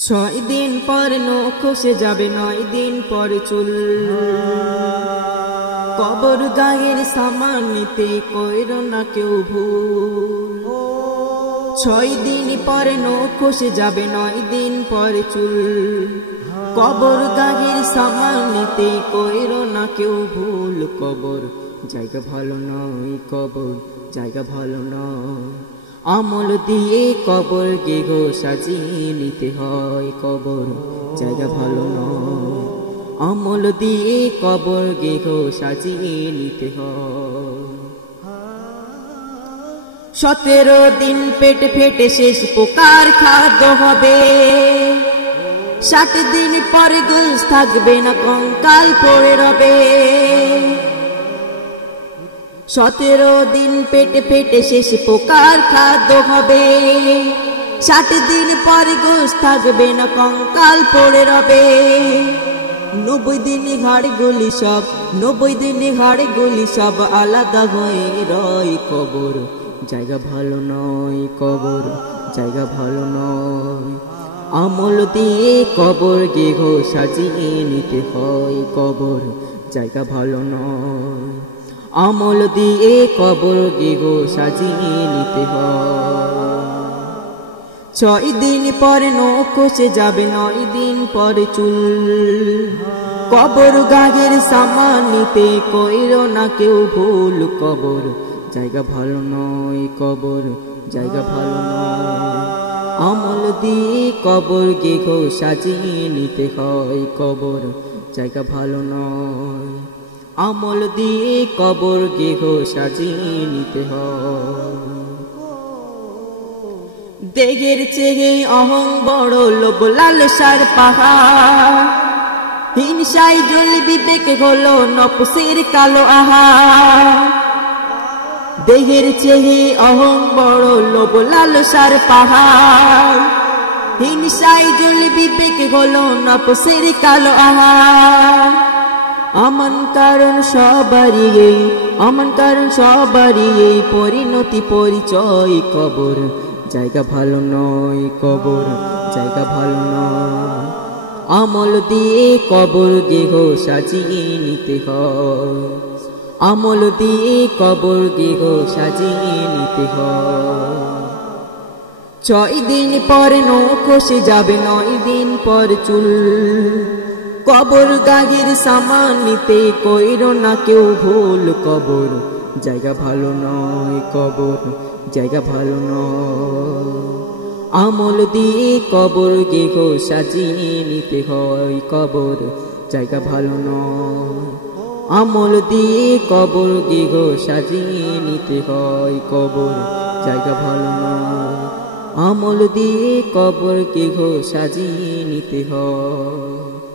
ছয় দিন পর নখ খসে যাবে, 9 দিন পর চুল। কবর গায়ের সামান নিতে কইরো না কেউ ভুল। 6 দিন পর নখ খসে যাবে, 9 দিন পর চুল। কবর গায়ের সামান নিতে কইরো না কেউ ভুল। কবর জায়গা ভালো নয়, কবর জায়গা ভালো নয়। আমল দিয়ে কবর গেহ সাজিয়ে নিতে হয়, কবর জায়গা ভালো নয়। আমল দিয়ে কবর গেহ সাজিয়ে নিতে হয়। 17 দিন পেট ফেটে শেষ পোকার খাদ্য হবে। 7 দিন পর গোশ থাকবে না, কঙ্কাল পড়ে রবে। 17 দিন পেটে ফেটে শেষ পোকার খাদ্য হবে। 7 দিন পর গোশ থাকবে না, কঙ্কাল পড়ে রবে। 90 দিন হাড়গুলি সব, 90 দিন হাড়গুলি সব আলাদা হয়ে রয়। কবর জায়গা ভালো নয়, কবর জায়গা ভালো নয়। আমল দিয়ে কবর গেহ সাজিয়ে নিতে হয়, কবর জায়গা ভালো নয়। আমল দিয়ে কবর গেহ সাজিয়ে নিতে হয়। 6 দিন পর নখ খসে যাবে, 9 দিন পর চুল। কবর গায়ের সামান নিতে কইরো না কেউ ভুল। কবর জায়গা ভালো নয়, কবর জায়গা ভালো নয়। আমল দিয়ে কবর গেহ সাজিয়ে নিতে হয়, কবর জায়গা ভালো নয়। আমল দিয়ে কবর গেহ সাজিয়ে নিতে হয়। দেহের চেয়ে অহং বড়, লোভ লালসার পাহাড়। হিংসায় জল বিবেক হলো নফসের কালো আহার। দেহের চেয়ে অহং বড়, লোভ লালসার পাহাড়। হিংসায় জল বিবেক হলো নফসের কালো আহার। আমান কারণ সবারই, আমান কারণ সবারই পরিণতি পরিচয়। কবর জায়গা ভালো নয়, কবর জায়গা ভালো নয়। আমল দিয়ে কবর গেহ সাজিয়ে নিতে হয়। আমল দিয়ে কবর গেহ সাজিয়ে নিতে হয়। 6 দিন পর নখ খসে যাবে, 9 দিন পর চুল। কবর গায়ের সামান নিতে কইরো না কেউ ভুল। কবর জায়গা ভালো নয়, কবর জায়গা ভালো নয়। আমল দিয়ে কবর গেহ সাজিয়ে নিতে হয়, কবর জায়গা ভালো নয়। আমল দিয়ে কবর গেহ সাজিয়ে নিতে হয়, কবর জায়গা ভালো নয়। আমল দিয়ে কবর গেহ সাজিয়ে নিতে হয়।